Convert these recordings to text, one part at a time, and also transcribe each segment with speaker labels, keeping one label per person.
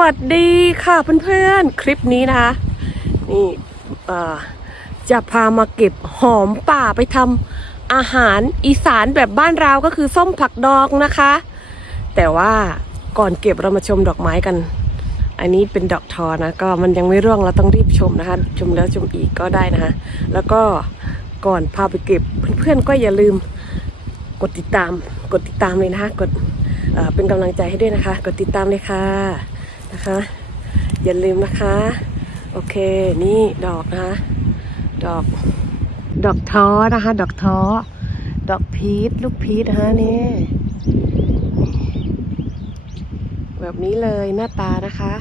Speaker 1: วัสดีค่ะเพื่อนๆ คลิปนี้นะคะนี่จะพามาเก็บหอมป่าไปทำอาหารอีสานแบบบ้านเราก็คือส้มผักดองนะคะ แต่ว่าก่อนเก็บเรามาชมดอกไม้กัน อันนี้เป็นดอกทอนะก็มันยังไม่ร่วงเราต้องรีบชมนะคะ ชมแล้วชมอีกก็ได้นะคะ แล้วก็ก่อนพาไปเก็บเพื่อนๆก็อย่าลืมกดติดตามกดติดตามเลยนะคะกดเป็นกำลังใจให้ด้วยนะคะ กดติดตามเลยค่ะ นะคะ อย่าลืมนะคะ โอเคนี่ดอกนะคะ ดอก ดอกท้อนะคะ ดอกท้อ ดอกพีชลูกพีชนะคะนี่แบบนี้เลยหน้าตานะคะ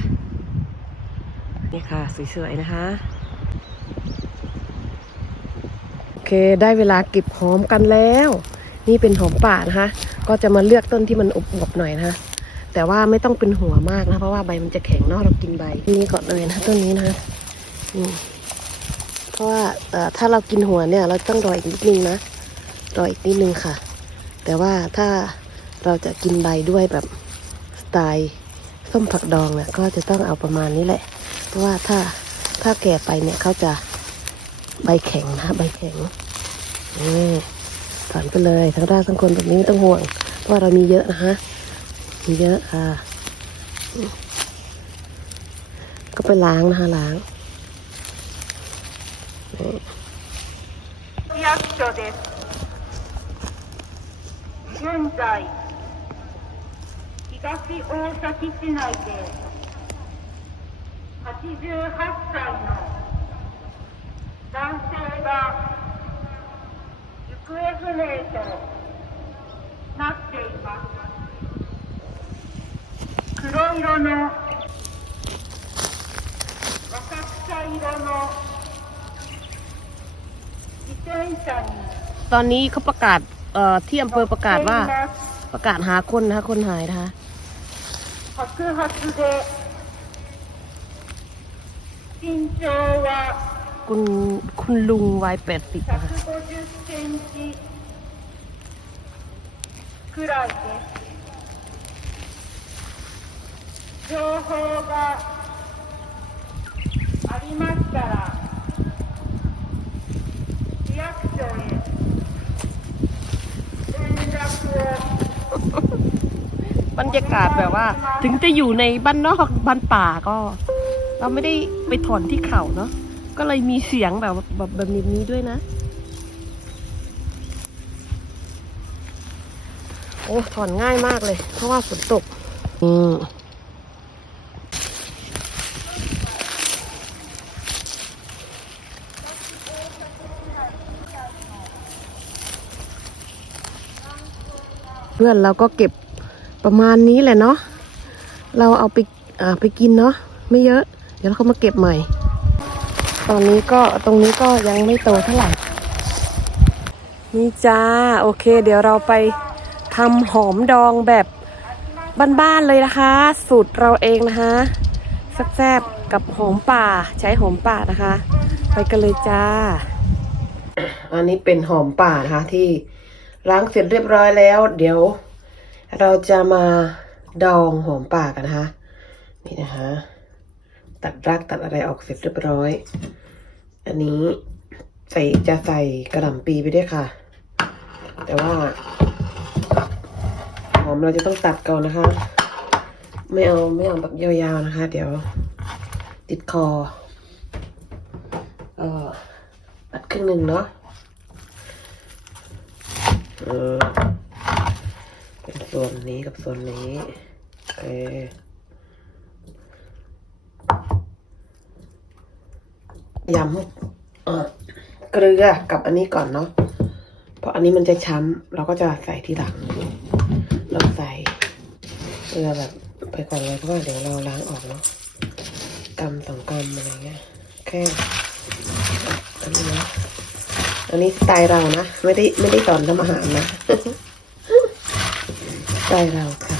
Speaker 1: นี่ค่ะสวยๆนะคะโอเคได้เวลาเก็บหอมกันแล้ว นี่เป็นหอมป่านะคะ ก็จะมาเลือกต้นที่มันอบๆหน่อยนะคะ แต่ว่าไม่ต้องเป็นหัวมากนะ เพราะว่าใบมันจะแข็งเนอกเรากินใบนี่ก่อนเลยนะต้นนี้นะคะเพราะว่าถ้าเรากินหัวเนี่ย เราต้องรออีกนิดนึงนะรออีกนิดนึงค่ะ แต่ว่าถ้าเราจะกินใบด้วยแบบสไตล์ส้มผักดองเนี่ยก็จะต้องเอาประมาณนี้แหละ เพราะว่าถ้าถ้าแก่ไปเนี่ยเขาจะใบแข็งนะ ใบแข็งนี่ถอนไปเลยทั้งรากทั้งคนแบบนี้ไม่ต้องห่วง เพราะเรามีเยอะนะคะ เยอะค่ะ ก็ไปล้างนะคะล้างนี่
Speaker 2: 市役所です。現在、東大崎市内で88歳の男性が行方不明となっています。 黒色の若草色の自転車に
Speaker 1: ตอนนี้เขาประกาศเอ่อที่อำเภอประกาศว่า
Speaker 2: 乗っています
Speaker 1: ประกาศหาคนนะคะ คนหายนะคะ
Speaker 2: 白髪で身長は
Speaker 1: คุณคุณลุงวัยแปดสิบนะคะ
Speaker 2: 150センチくらいです 情報がありましたら市役所へ連絡を
Speaker 1: บรรยากาศแบบว่า ถึงจะอยู่ในบ้านนอกบ้านป่าก็ เราไม่ได้ไปถอนที่เขาเนาะก็เลยมีเสียงแบบแบบแบบนี้ด้วยนะ โอ้ถอนง่ายมากเลย เพราะว่าฝนตกอืม พื่อนเราก็เก็บประมาณนี้แหละเนาะเราเอาไปอ่าไปกินเนาะไม่เยอะ เดี๋ยวเราเขามาเก็บใหม่ ตอนนี้ก็ตรงนี้ก็ยังไม่โตเท่าไหร่นี่จ้าโอเค เดี๋ยวเราไปทำหอมดองแบบบ้านๆเลยนะคะ สูตรเราเองนะคะแซ่บๆกับหอมป่าใช้หอมป่านะคะ ไปกันเลยจ้า อันนี้เป็นหอมป่านะคะที่ ล้างเสร็จเรียบร้อยแล้ว เดี๋ยวเราจะมาดองหอมป่ากันนะคะนี่นะคะตัดรากตัดอะไรออกเสร็จเรียบร้อย อันนี้ใส่จะใส่กระหล่ำปีไปด้วยค่ะ แต่ว่าหอมเราจะต้องตัดก่อนนะคะ ไม่เอาไม่เอาแบบยาวๆนะคะ เดี๋ยวติดคอเออตัดครึ่งหนึ่งเนาะ เออเป็นส่วนนี้กับส่วนนี้โอเคยำเอ่อเกลือกับอันนี้ก่อนเนาะ เพราะอันนี้มันจะช้ำ เราก็จะใส่ทีหลัง เราใส่เกลือแบบไปก่อนเลยเพราะว่าเดี๋ยวเราล้างออกเนาะกำสองกำอะไรเงี้ย แค่อันนี้นะ อันนี้สไตล์เรานะ ไม่ได้ไม่ได้สอนทำอาหารนะสไตล์เราค่ะ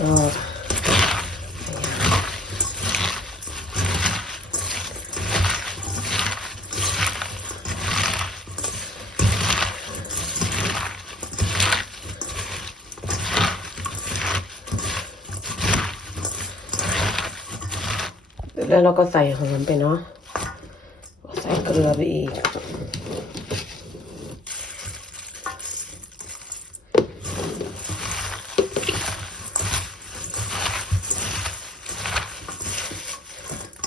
Speaker 1: ก็แล้วเราก็ใส่หอมไปเนาะ เกลือไปอีก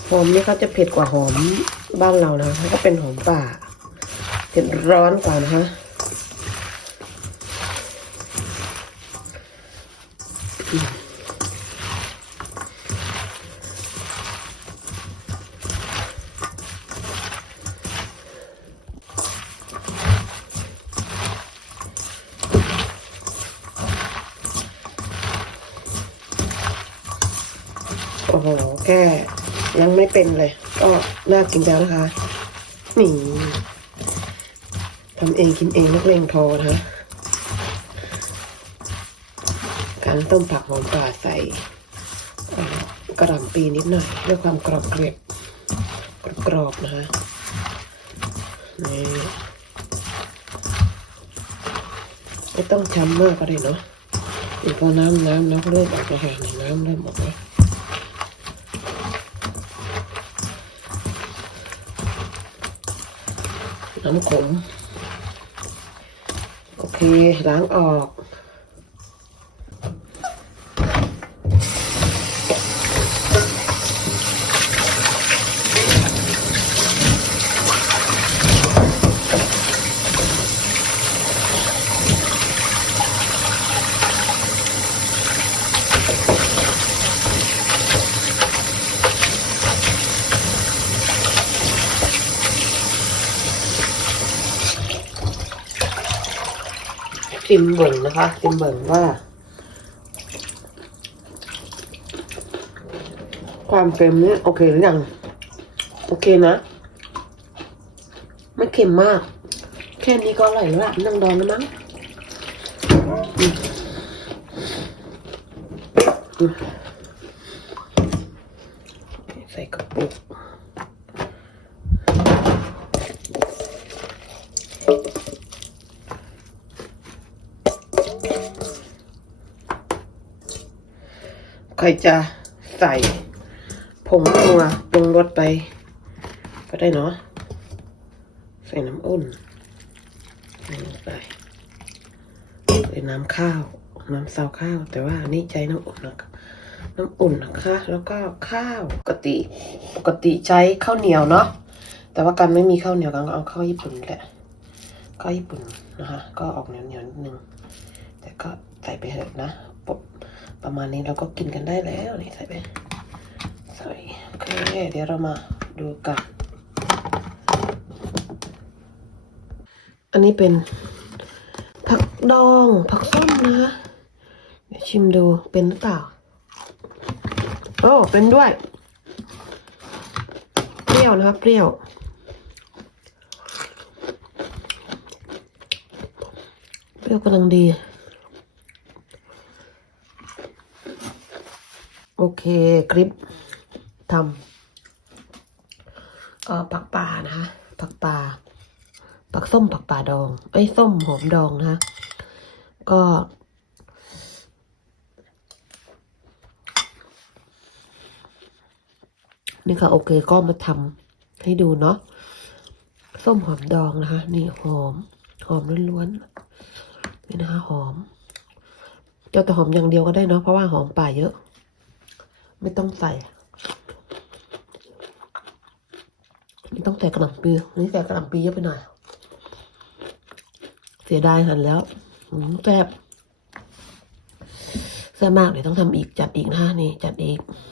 Speaker 1: หอมนี่เขาจะเผ็ดกว่าหอมบ้านเรานะเขาก็เป็นหอมป่าเผ็ดร้อนกว่านะคะ แค่ยังไม่เป็นเลย ก็น่ากินแล้วนะคะ นี่ทำเองกินเองนักเลงพอนะการต้มผักหอมป่าใส่กระหล่ำปีนิดหน่อยด้วยความกรอบเกรียบกรอบๆนะคะนี่ไม่ต้องช้ำมากก็ได้เนาะอีกพอน้ำน้ำน้ำเริ่มออกแล้วค่ะนี่น้ำเริ่มออกแล้ว น้ำขม โอเค ล้างออก ชิมเบิ่งนะคะชิมเบิ่งว่า ความเค็มนี่โอเคหรือยังโอเคนะ ไม่เค็มมาก แค่นี้ก็อร่อยแล้วล่ะนั่งดองแล้วมั้งใส่กระปุก ใครจะใส่ผงนัวปรุงรสไป ก็ได้เนาะใส่น้ำอุ่นใส่ลงไปใส่น้ำข้าว น้ำซาวข้าว แต่ว่านี่ใจน้ำอุ่นนะคะน้ำอุ่นนะคะ แล้วก็ข้าวปกติปกติใช้ข้าวเหนียวเนาะแต่ว่ากันไม่มีข้าวเหนียวกันก็เอาข้าวญี่ปุ่นแหละข้าวญี่ปุ่นนะคะ ก็ออกเหนียวเหนียวๆนิดนึงแต่ก็ใส่ไปเถอะนะ ประมาณนี้เราก็กินกันได้แล้วนี่ใส่ไปใส่โอเคเดี๋ยวเรามาดูกัน อันนี้เป็นผักดองผักส้มนะเดี๋ยวชิมดูเป็นหรือเปล่าโอ้เป็นด้วยเปรี้ยวนะคะเปรี้ยวเปรี้ยวกำลังดี โอเคคลิปทำเอ่อผักป่านะคะผักป่าผักส้มผักป่าดองไอ้ส้มหอมดองนะคะก็นี่ค่ะโอเคก็มาทำให้ดูเนาะส้มหอมดองนะคะ นี่หอม หอมล้วนๆนี่นะคะหอมเจ้าแต่หอมอย่างเดียวก็ได้เนาะเพราะว่าหอมป่าเยอะ ไม่ต้องใส่ ไม่ต้องใส่กระหล่ำปีนี่ใส่กระหล่ำปีเยอะไปหน่อย เสียดายหันแล้วแซ่บแซ่บมากเดี๋ยวต้องทำอีกจัดอีกนะคะนี่จัดอีก「